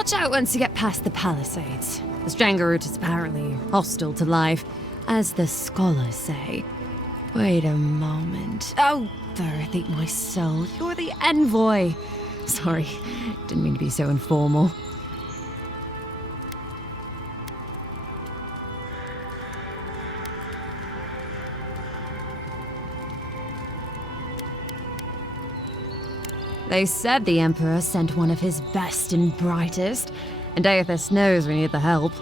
Watch out once you get past the palisades. The Stranglroot is apparently hostile to life, as the scholars say. Wait a moment. Oh, Earth, eat my soul. You're the envoy. Sorry, didn't mean to be so informal. They said the Emperor sent one of his best and brightest, and Aethys knows we need the help.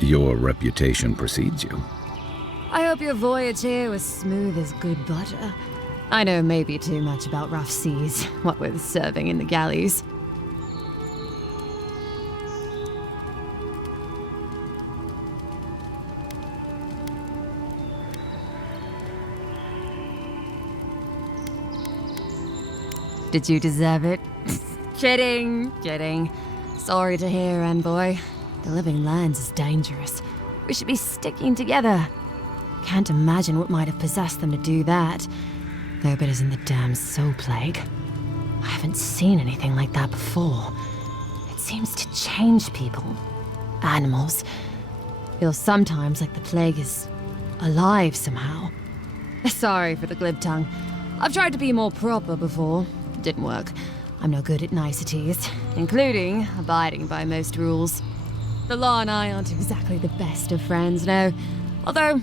Your reputation precedes you. I hope your voyage here was smooth as good butter. I know maybe too much about rough seas, what with serving in the galleys. Did you deserve it? Kidding. Sorry to hear, Envoy. The Living Lands is dangerous. We should be sticking together. Can't imagine what might have possessed them to do that. Hope it isn't the damn soul plague. I haven't seen anything like that before. It seems to change people. Animals. Feels sometimes like the plague is alive somehow. Sorry for the glib tongue. I've tried to be more proper before. Didn't work. I'm no good at niceties, including abiding by most rules. The law and I aren't exactly the best of friends, no. Although,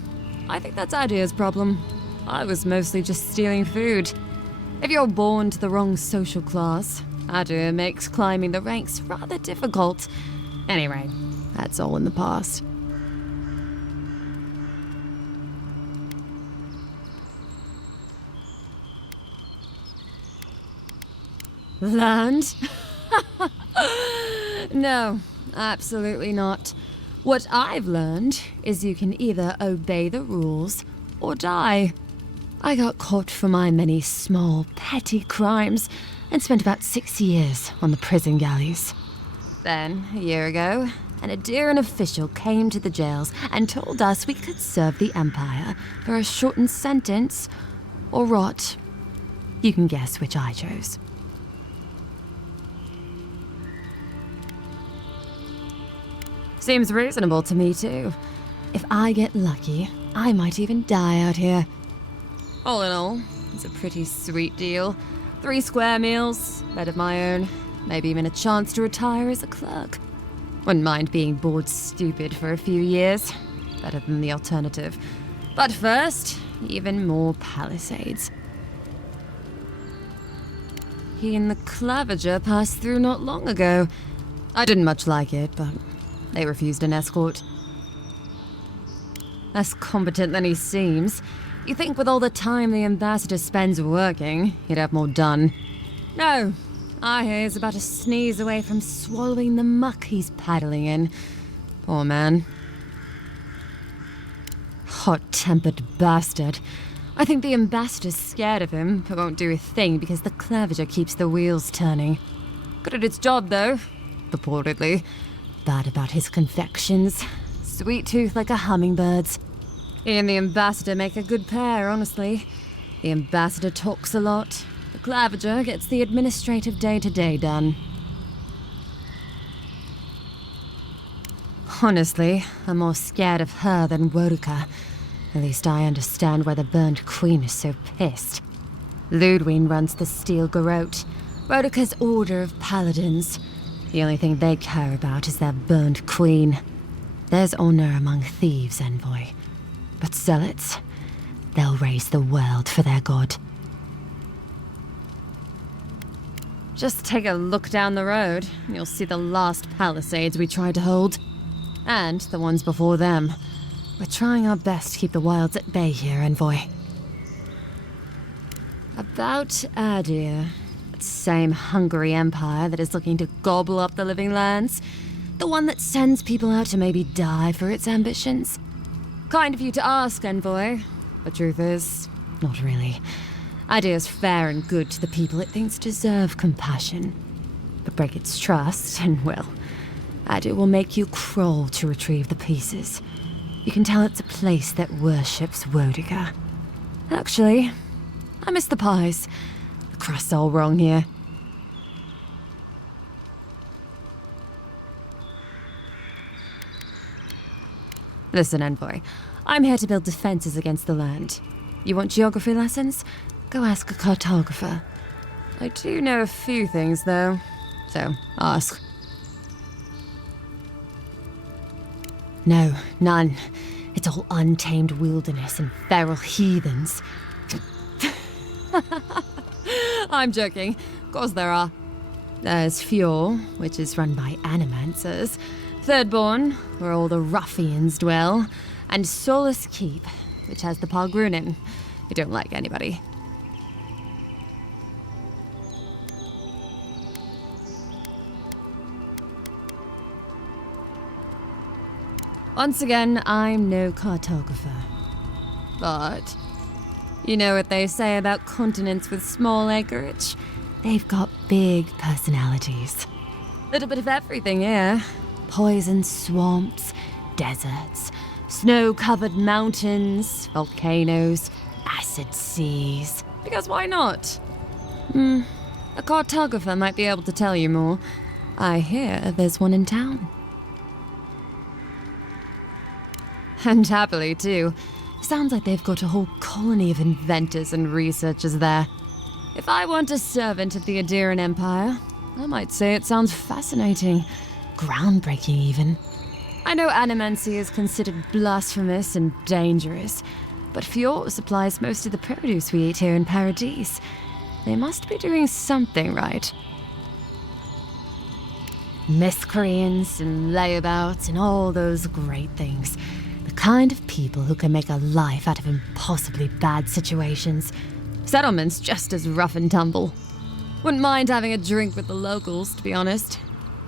I think that's Adir's problem. I was mostly just stealing food. If you're born to the wrong social class, Adir makes climbing the ranks rather difficult. Anyway, that's all in the past. Learned? No, absolutely not. What I've learned is you can either obey the rules or die. I got caught for my many small, petty crimes and spent about 6 years on the prison galleys. Then, a year ago, an Adiran official came to the jails and told us we could serve the Empire for a shortened sentence or rot. You can guess which I chose. Seems reasonable to me, too. If I get lucky, I might even die out here. All in all, it's a pretty sweet deal. 3 square meals, bed of my own, maybe even a chance to retire as a clerk. Wouldn't mind being bored stupid for a few years. Better than the alternative. But first, even more palisades. He and the Clavager passed through not long ago. I didn't much like it, but they refused an escort. Less competent than he seems. You think with all the time the ambassador spends working, he'd have more done. No, I hear he's about a sneeze away from swallowing the muck he's paddling in. Poor man. Hot-tempered bastard. I think the ambassador's scared of him, but won't do a thing because the Clavager keeps the wheels turning. Good at its job, though, purportedly. Bad about his confections. Sweet tooth like a hummingbird's. He and the ambassador make a good pair, honestly. The ambassador talks a lot. The Clavager gets the administrative day-to-day done. Honestly, I'm more scared of her than Woduka. At least I understand why the Burned Queen is so pissed. Ludwig runs the Steel Garrote, Woduka's order of paladins. The only thing they care about is their Burned Queen. There's honor among thieves, Envoy. But zealots, they'll raise the world for their god. Just take a look down the road, and you'll see the last palisades we tried to hold. And the ones before them. We're trying our best to keep the wilds at bay here, Envoy. About Adir. That same hungry empire that is looking to gobble up the Living Lands. The one that sends people out to maybe die for its ambitions. Kind of you to ask, Envoy. But truth is, not really. Adir's fair and good to the people it thinks deserve compassion. But break its trust, and well, Adir will make you crawl to retrieve the pieces. You can tell it's a place that worships Woduka. Actually, I miss the pies. The crust's all wrong here. Listen, Envoy. I'm here to build defenses against the land. You want geography lessons? Go ask a cartographer. I do know a few things, though. So, ask. No, none. It's all untamed wilderness and feral heathens. I'm joking. Of course there are. There's Fjord, which is run by animancers. Thirdborn, where all the ruffians dwell. And Solus Keep, which has the Pargrunin, who don't like anybody. Once again, I'm no cartographer. But you know what they say about continents with small acreage? They've got big personalities. Little bit of everything here. Poison swamps, deserts, snow-covered mountains, volcanoes, acid seas. Because why not? A cartographer might be able to tell you more. I hear there's one in town. And happily, too. Sounds like they've got a whole colony of inventors and researchers there. If I want a servant of the Adiran Empire, I might say it sounds fascinating. Groundbreaking, even. I know animancy is considered blasphemous and dangerous, but Fjord supplies most of the produce we eat here in Paradise. They must be doing something right. Miscreants and layabouts and all those great things. The kind of people who can make a life out of impossibly bad situations. Settlements just as rough and tumble. Wouldn't mind having a drink with the locals, to be honest.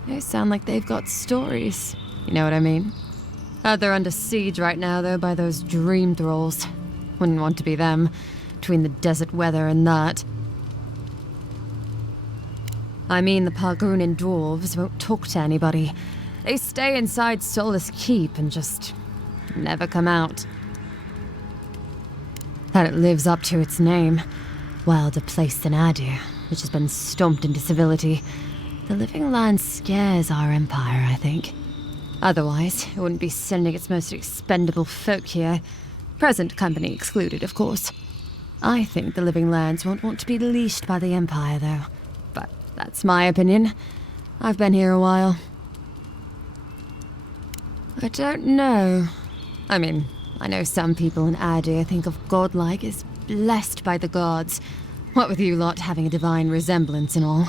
They sound like they've got stories. You know what I mean? Heard they're under siege right now, though, by those dream thralls. Wouldn't want to be them, between the desert weather and that. I mean, the Pargrunin dwarves won't talk to anybody. They stay inside Solus Keep and just never come out. That it lives up to its name. Wilder place than Adu, which has been stomped into civility. The living land scares our empire, I think. Otherwise, it wouldn't be sending its most expendable folk here. Present company excluded, of course. I think the living lands won't want to be leashed by the empire, though. But that's my opinion. I've been here a while. I don't know. I mean, I know some people in Adu think of godlike as blessed by the gods. What with you lot having a divine resemblance and all.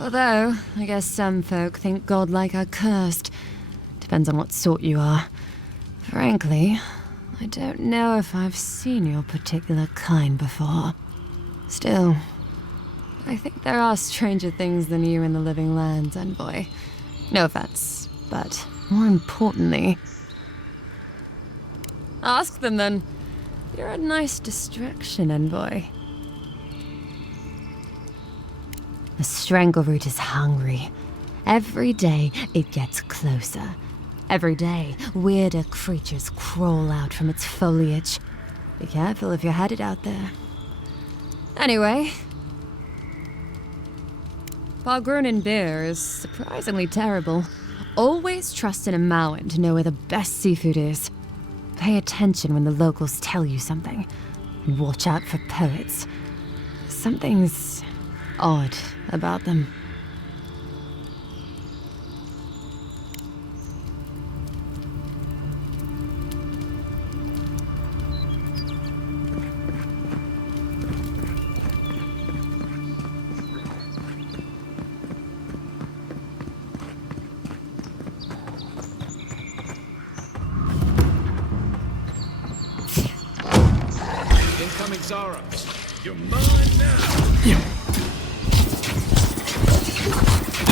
Although, I guess some folk think godlike are cursed. Depends on what sort you are. Frankly, I don't know if I've seen your particular kind before. Still, I think there are stranger things than you in the living lands, Envoy. No offense, but more importantly... Ask them, then. You're a nice distraction, Envoy. The Strangleroot is hungry. Every day, it gets closer. Every day, weirder creatures crawl out from its foliage. Be careful if you're headed out there. Anyway... Pargrunin beer is surprisingly terrible. Always trust in a Mauen to know where the best seafood is. Pay attention when the locals tell you something. And watch out for poets. Something's odd about them. Incoming Zara. You're mine now.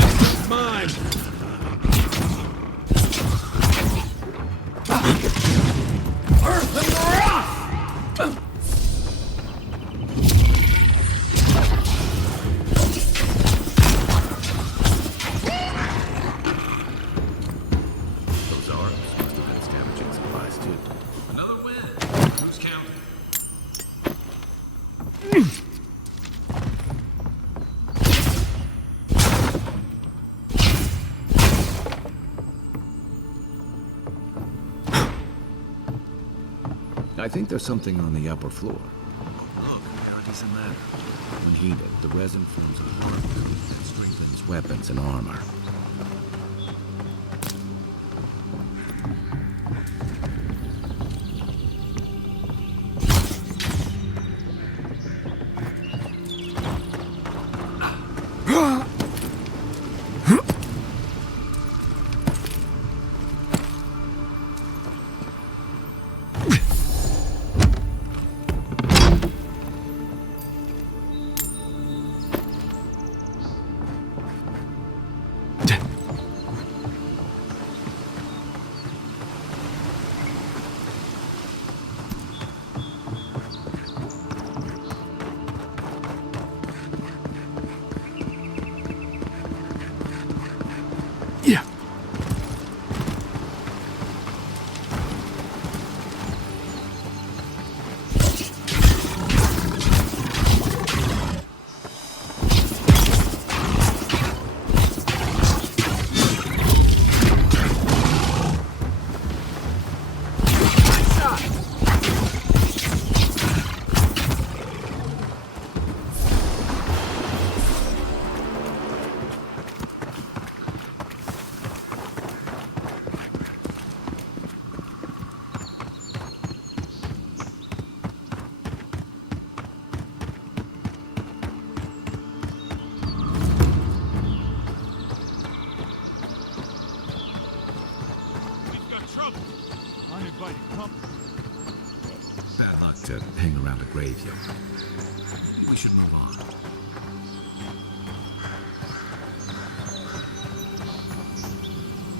That's mine. Earth and rock. Those are must have been scavenging supplies too. Another win. Who's counting? I think there's something on the upper floor. Look, Melodies and ladder. When heated, the resin forms a hard glue that strengthens weapons and armor. Bad luck to hang around a graveyard. Maybe we should move on.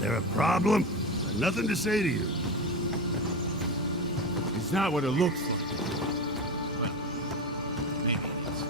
There a problem? Nothing to say to you. It's not what it looks like. Well, maybe it is.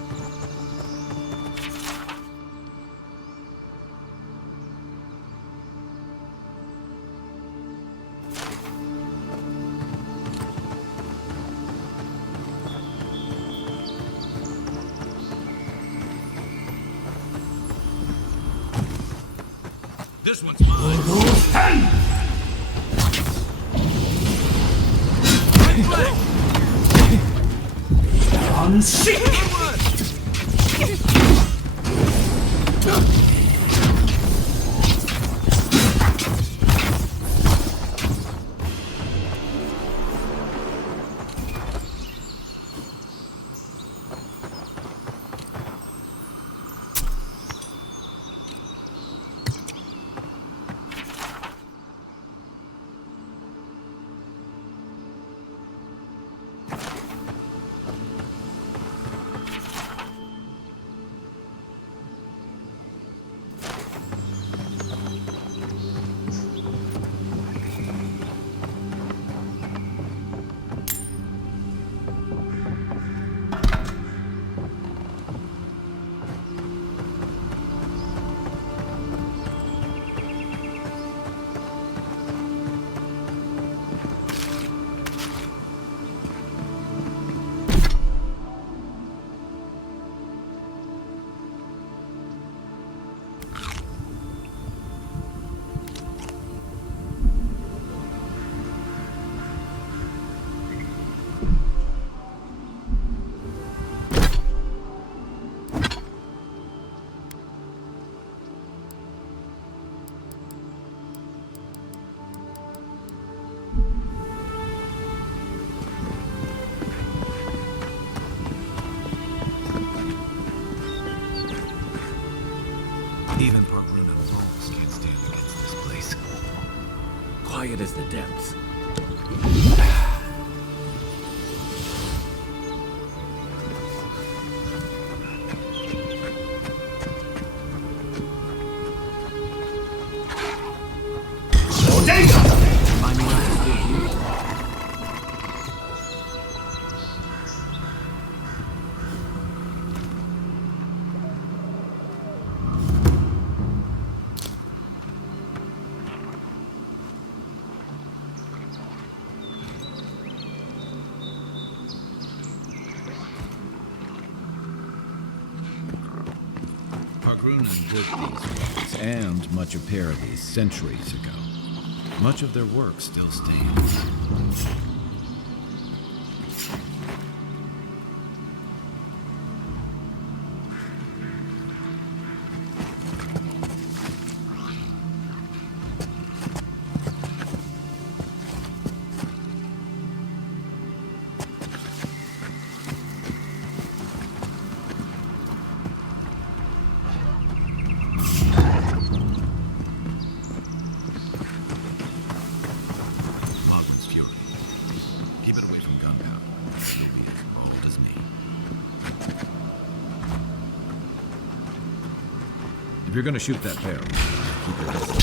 This one's mine. Even Parkrun and Falls can't stand against this place. Quiet as the depths. Parkrun built these roads and much of Paradis centuries ago. Much of their work still stands. If you're gonna shoot that barrel, keep your distance.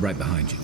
Right behind you.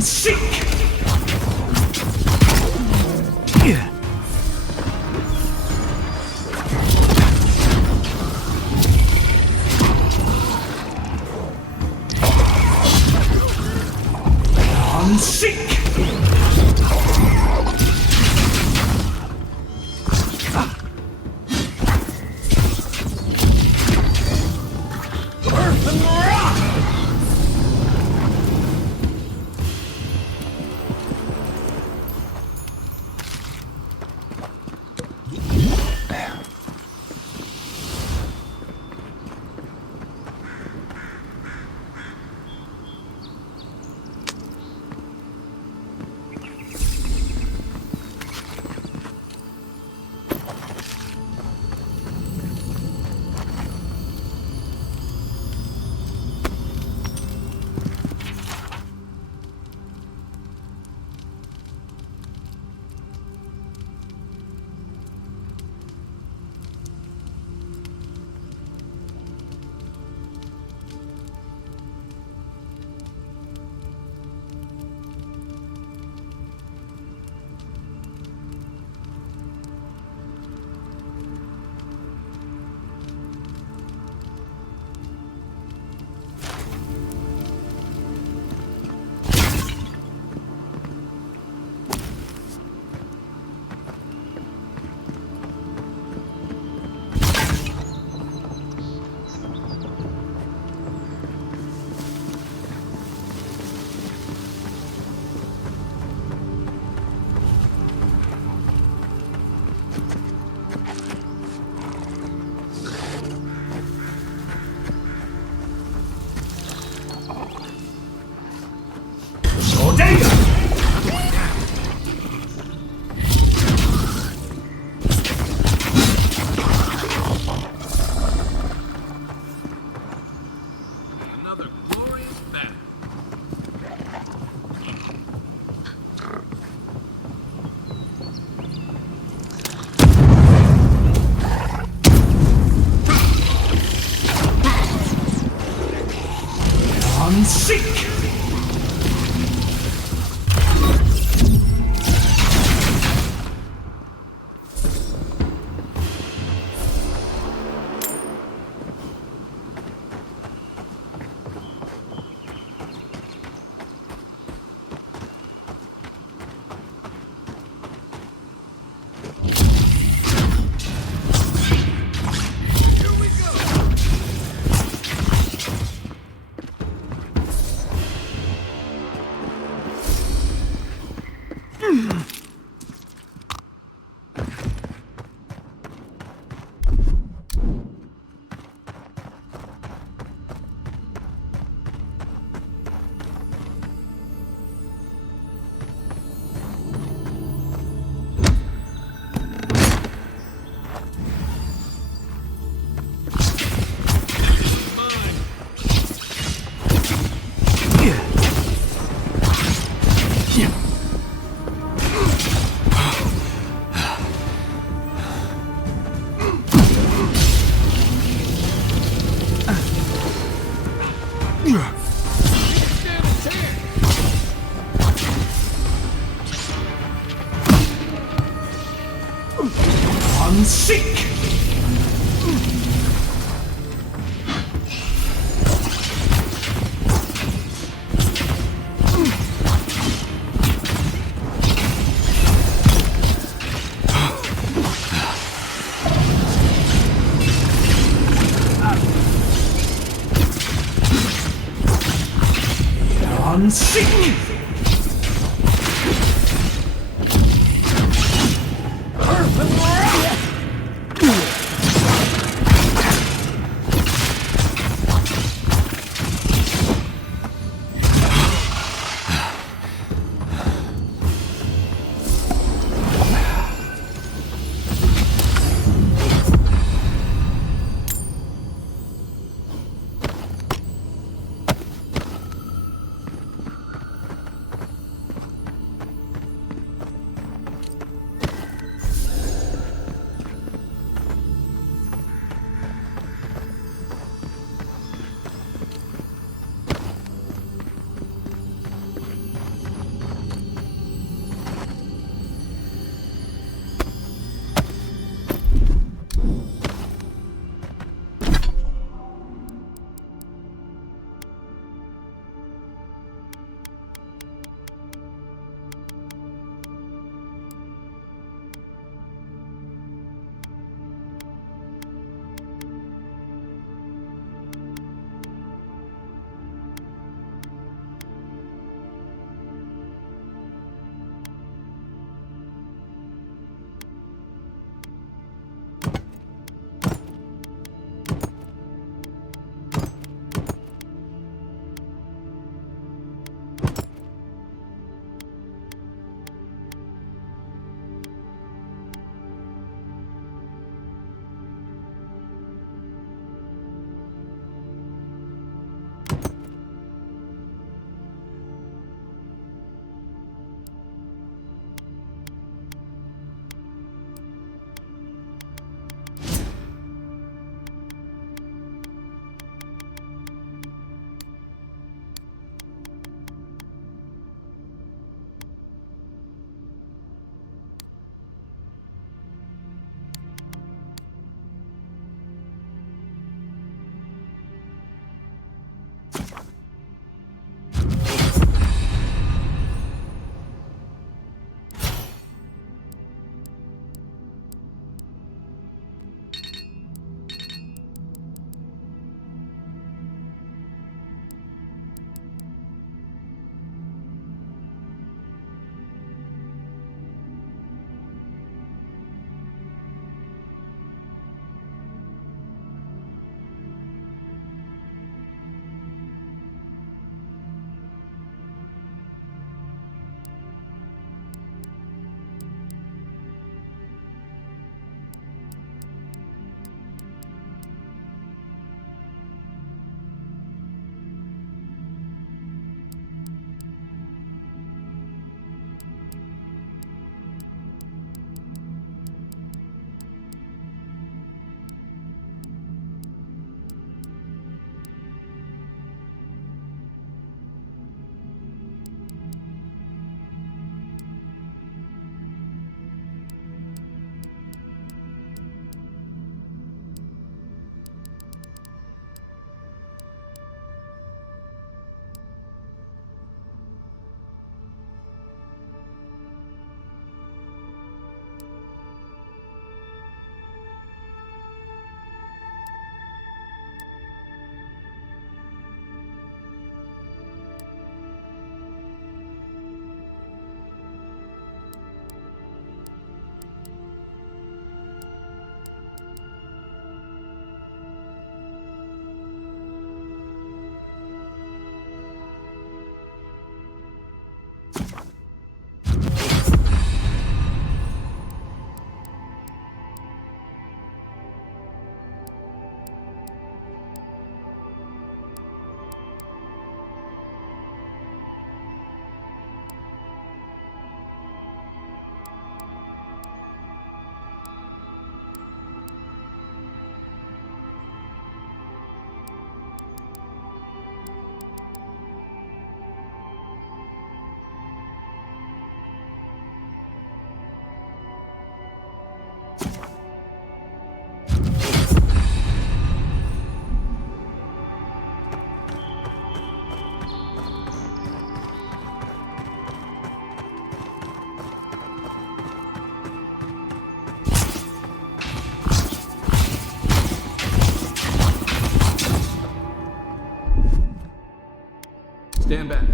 Sick! I'm sick! Seek! Seek! Stand back.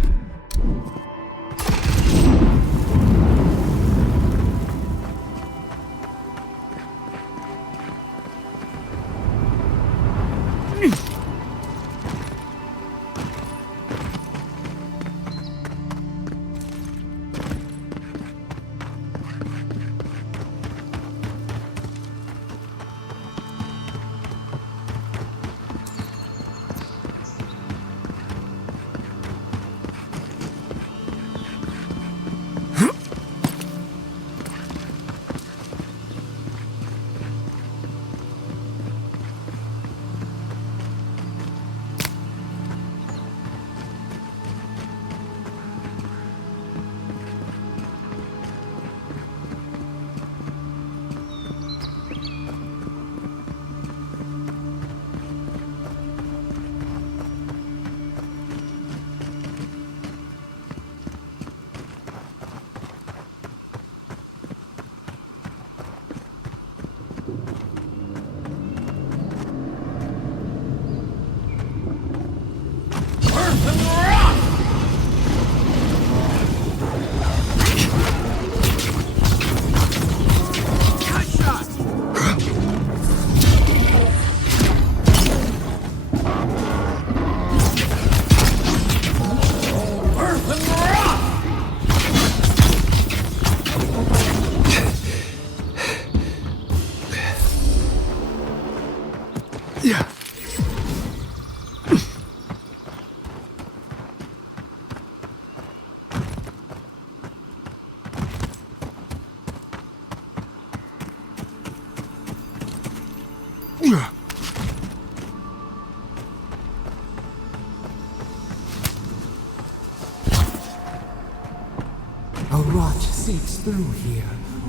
A rot seeps through here.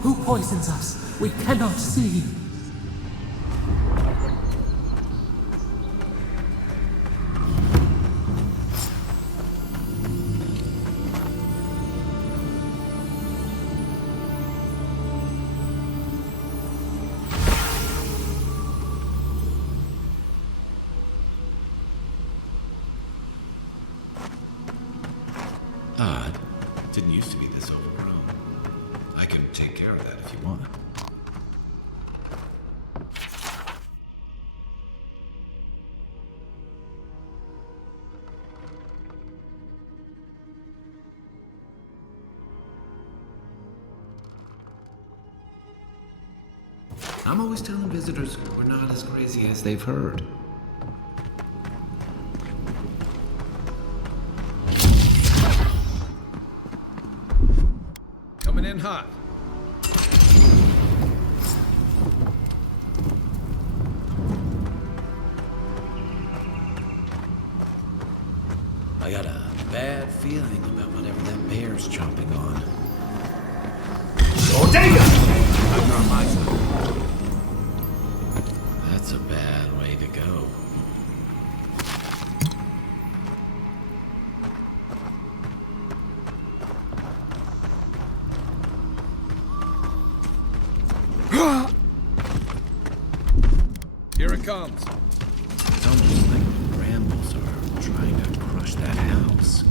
Who poisons us? We cannot see. Odd. Didn't used to be this overgrown. I can take care of that if you want. I'm always telling visitors we're not as crazy as they've heard. Coming in hot. I got a bad feeling about whatever that bear's chomping on. Ortega! I'm on my side. That's a bad way to go. Here it comes. It's almost like the brambles are trying to crush that house.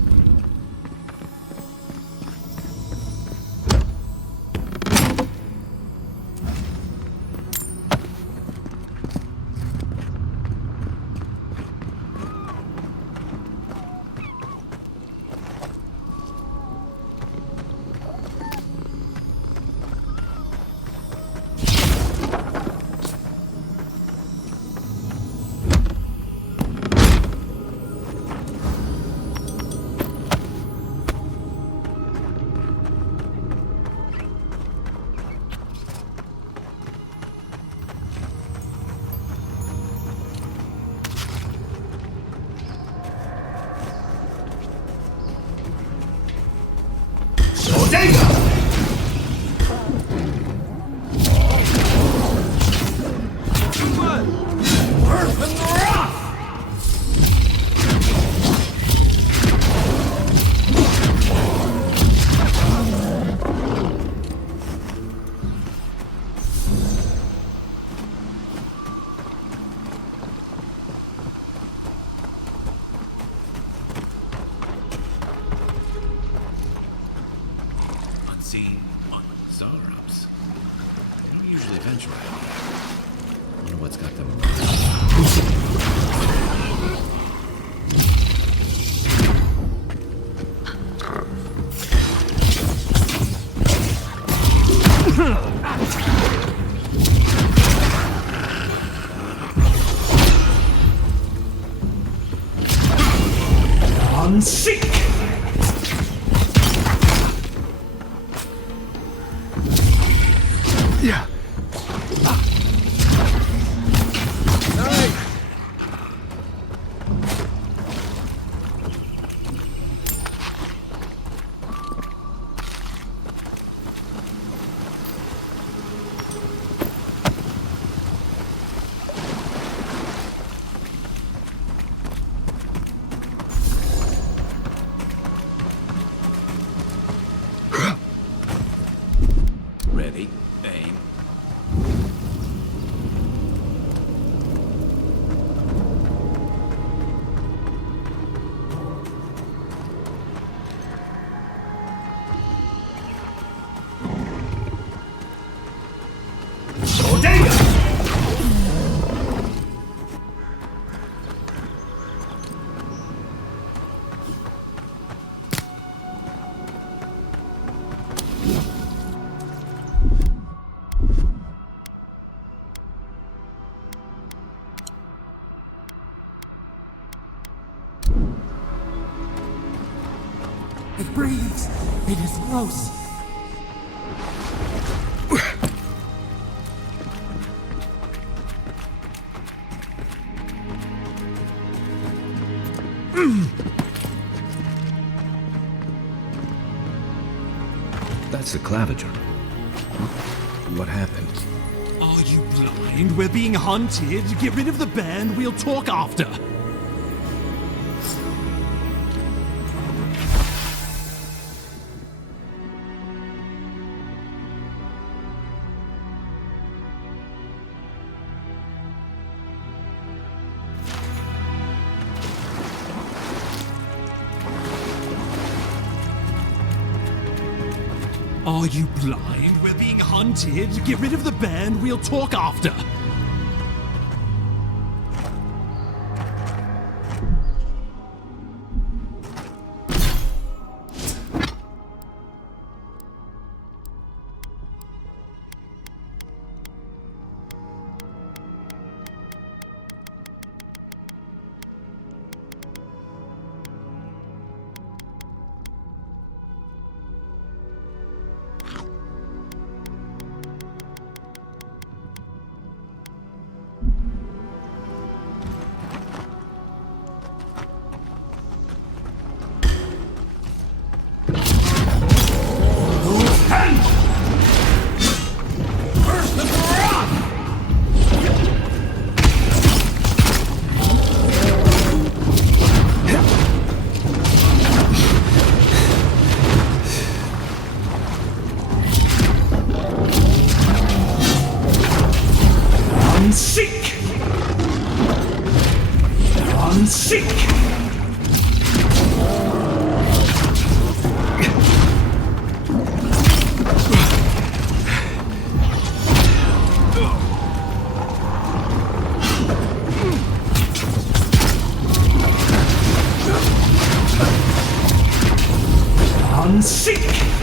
Unseen, unsorops. They don't usually venture out here. Wonder what's got them Unseek! Yeah. ready, aim. It breathes. It is close. That's the claviger. What happened? Are you blind? We're being hunted. Get rid of the band. We'll talk after. Are you blind? We're being hunted. Get rid of the band. We'll talk after. Unseek! Unseek! Unseek!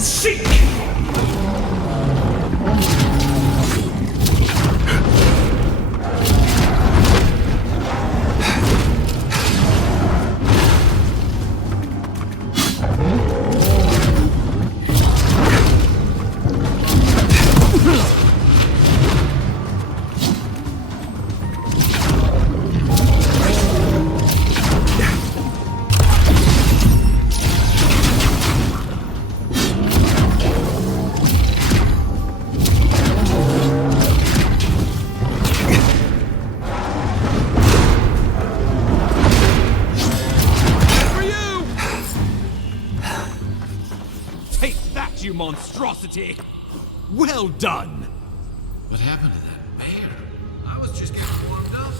and seek! You monstrosity! Well done! What happened to that bear? I was just getting warmed up.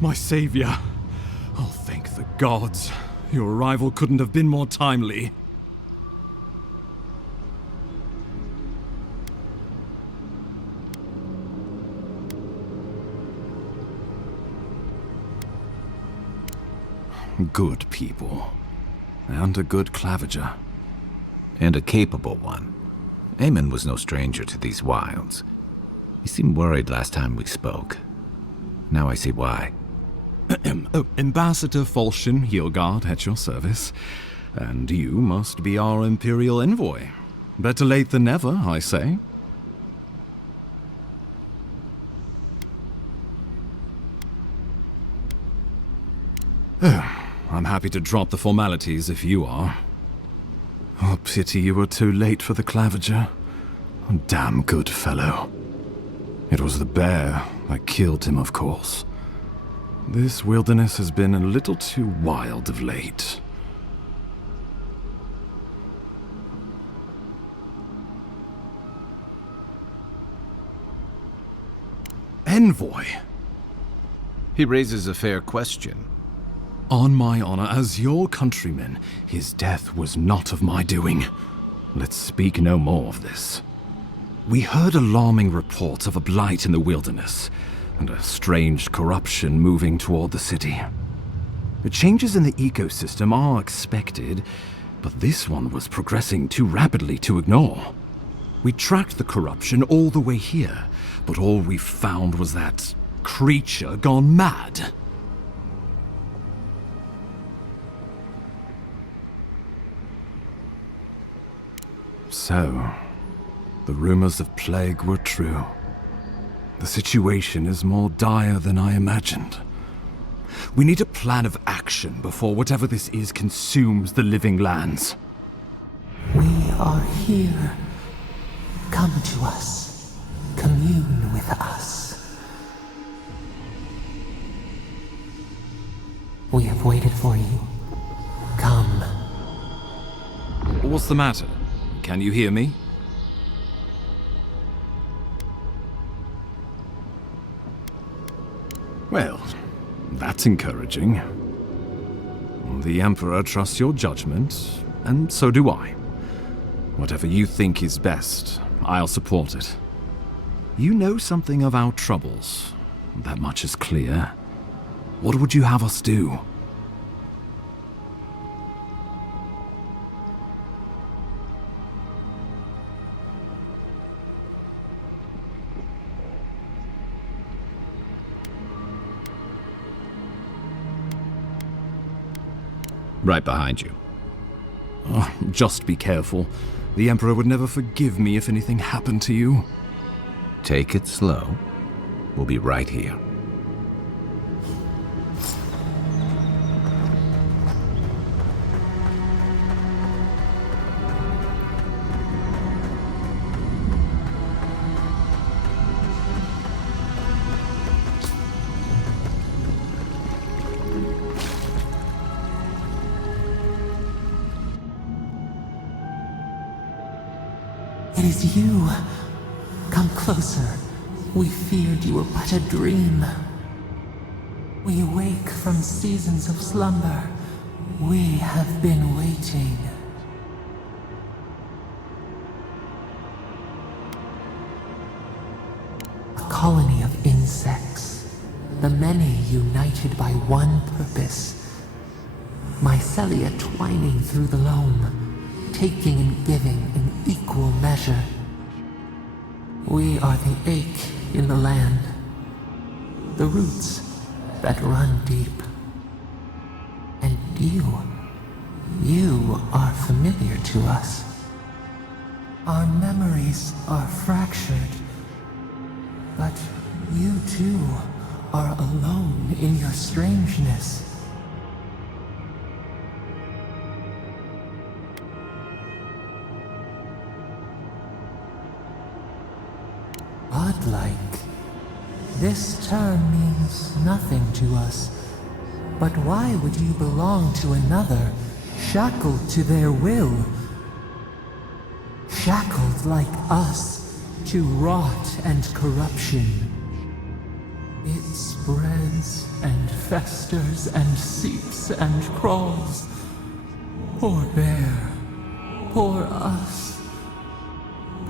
My savior. Oh, thank the gods. Your arrival couldn't have been more timely. Good people. And a good clavager. And a capable one. Eamon was no stranger to these wilds. He seemed worried last time we spoke. Now I see why. Ambassador Falchion Heelguard at your service. And you must be our Imperial envoy. Better late than never, I say. I'm happy to drop the formalities if you are. Oh, pity you were too late for the clavager. A damn good fellow. It was the bear that killed him, of course. This wilderness has been a little too wild of late. Envoy? He raises a fair question. On my honor as your countryman, his death was not of my doing. Let's speak no more of this. We heard alarming reports of a blight in the wilderness, and a strange corruption moving toward the city. The changes in the ecosystem are expected, but this one was progressing too rapidly to ignore. We tracked the corruption all the way here, but all we found was that creature gone mad. So, the rumors of plague were true. The situation is more dire than I imagined. We need a plan of action before whatever this is consumes the living lands. We are here. Come to us. Commune with us. We have waited for you. Come. What's the matter? Can you hear me? Well, that's encouraging. The Emperor trusts your judgment, and so do I. Whatever you think is best, I'll support it. You know something of our troubles. That much is clear. What would you have us do? Right behind you. Oh, just be careful. The Emperor would never forgive me if anything happened to you. Take it slow. We'll be right here. It is you. Come closer. We feared you were but a dream. We awake from seasons of slumber. We have been waiting. A colony of insects, the many united by one purpose. Mycelia twining through the loam, taking and giving in equal measure. We are the ache in the land, the roots that run deep. And you are familiar to us. Our memories are fractured, but you too are alone in your strangeness. Godlike. This term means nothing to us. But why would you belong to another, shackled to their will? Shackled like us to rot and corruption. It spreads and festers and seeps and crawls. Poor bear, poor us,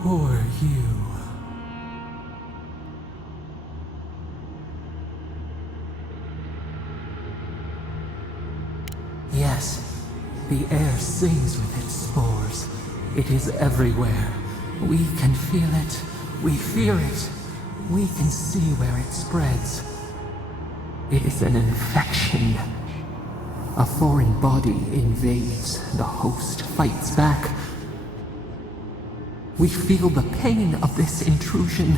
poor you. Yes, the air sings with its spores. It is everywhere. We can feel it. We fear it. We can see where it spreads. It is an infection. A foreign body invades. The host fights back. We feel the pain of this intrusion.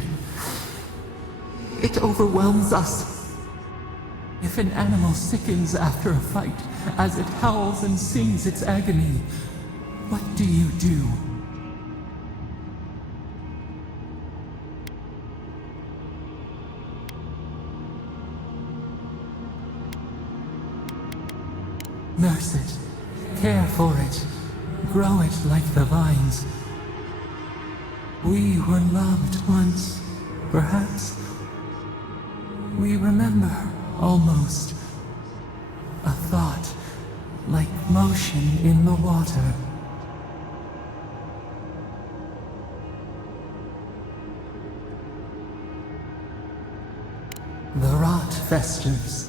It overwhelms us. If an animal sickens after a fight, as it howls and sings its agony, what do you do? Nurse it, care for it, grow it like the vines. We were loved once, perhaps. We remember, almost. A thought, like motion in the water. The rot festers.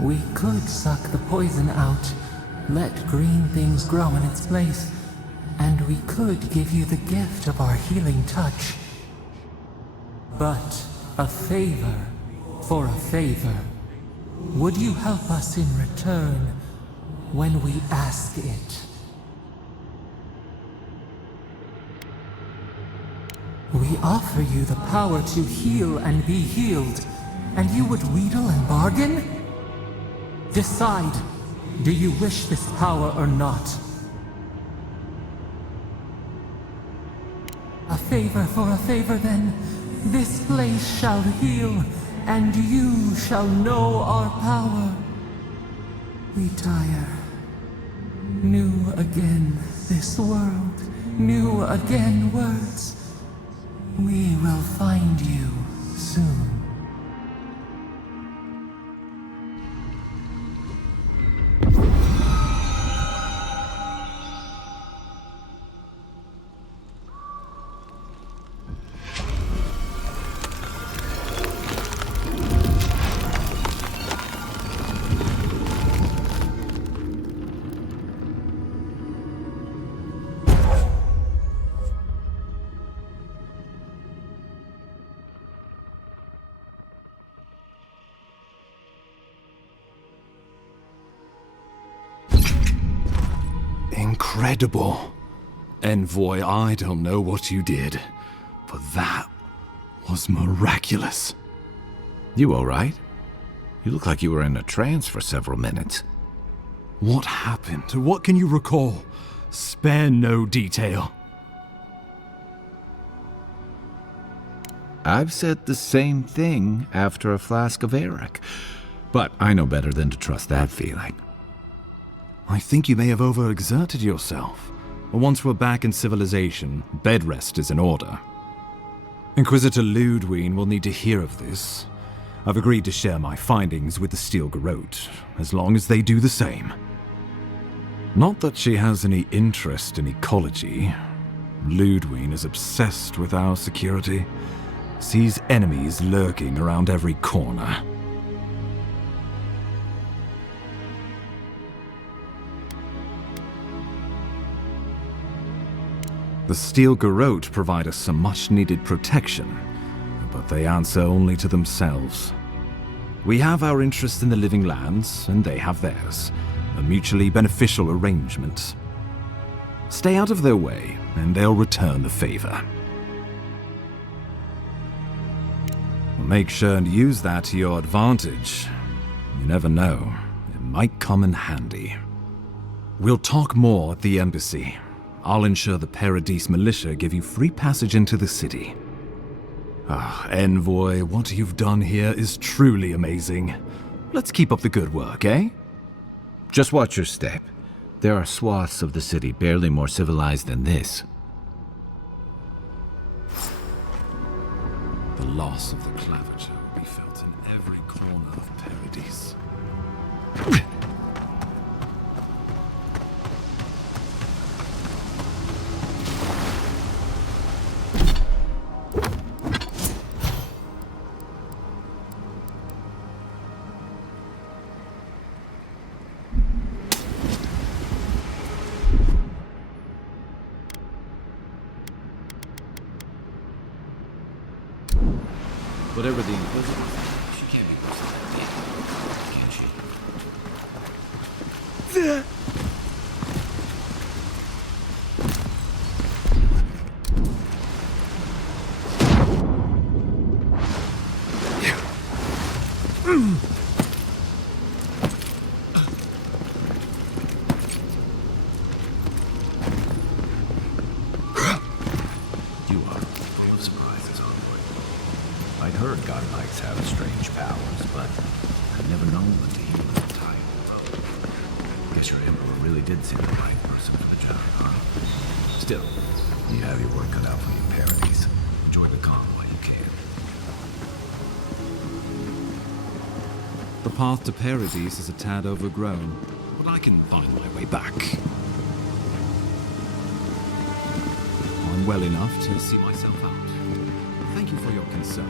We could suck the poison out, let green things grow in its place, and we could give you the gift of our healing touch. But a favor for a favor. Would you help us in return when we ask it? We offer you the power to heal and be healed, and you would wheedle and bargain? Decide, do you wish this power or not? A favor for a favor then. This place shall heal, and you shall know our power. We tire. New again this world, new again words. We will find you soon. Incredible. Envoy, I don't know what you did, but that was miraculous. You all right? You look like you were in a trance for several minutes. What happened? What can you recall? Spare no detail. I've said the same thing after a flask of Eric, but I know better than to trust that feeling. I think you may have overexerted yourself. Once we're back in civilization, bed rest is in order. Inquisitor Ludwig will need to hear of this. I've agreed to share my findings with the Steel Garrote, as long as they do the same. Not that she has any interest in ecology. Ludwig is obsessed with our security, sees enemies lurking around every corner. The Steel Garrote provide us some much-needed protection, but they answer only to themselves. We have our interest in the living lands, and they have theirs, a mutually beneficial arrangement. Stay out of their way, and they'll return the favor. Make sure and use that to your advantage. You never know, it might come in handy. We'll talk more at the embassy. I'll ensure the Paradise militia give you free passage into the city. Envoy, what you've done here is truly amazing. Let's keep up the good work, eh? Just watch your step. There are swaths of the city barely more civilized than this. The loss of the clavicle will be felt in every corner of Paradise. Whatever the Inquisitor, she can't be worse than that, can she? You are full of surprises, Envoy. I'd heard godlikes have strange powers, but I'd never known that the healer was tied. Guess your Emperor really did seem the right person for the job, huh? Still, you have your work cut out for you in Paradise. Enjoy the calm while you can. The path to Paradise is a tad overgrown, but I can find my way back. I'm well enough to see myself out. Thank you for your concern.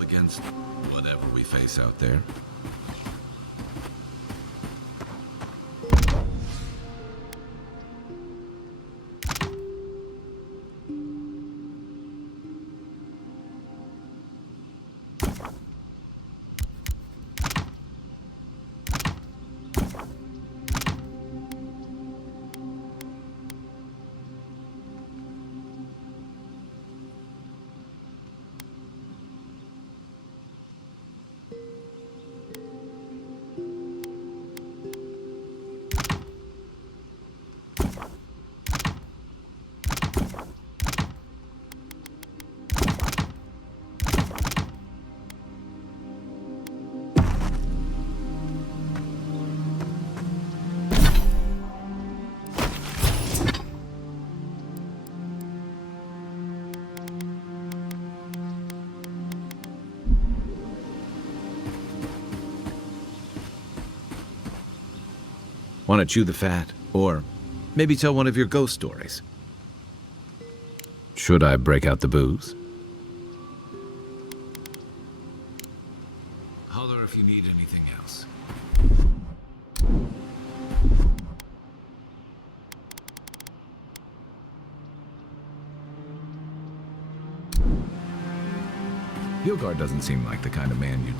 Against whatever we face out there. Want to chew the fat? Or maybe tell one of your ghost stories? Should I break out the booze? Holler if you need anything else. Hilgard doesn't seem like the kind of man you'd...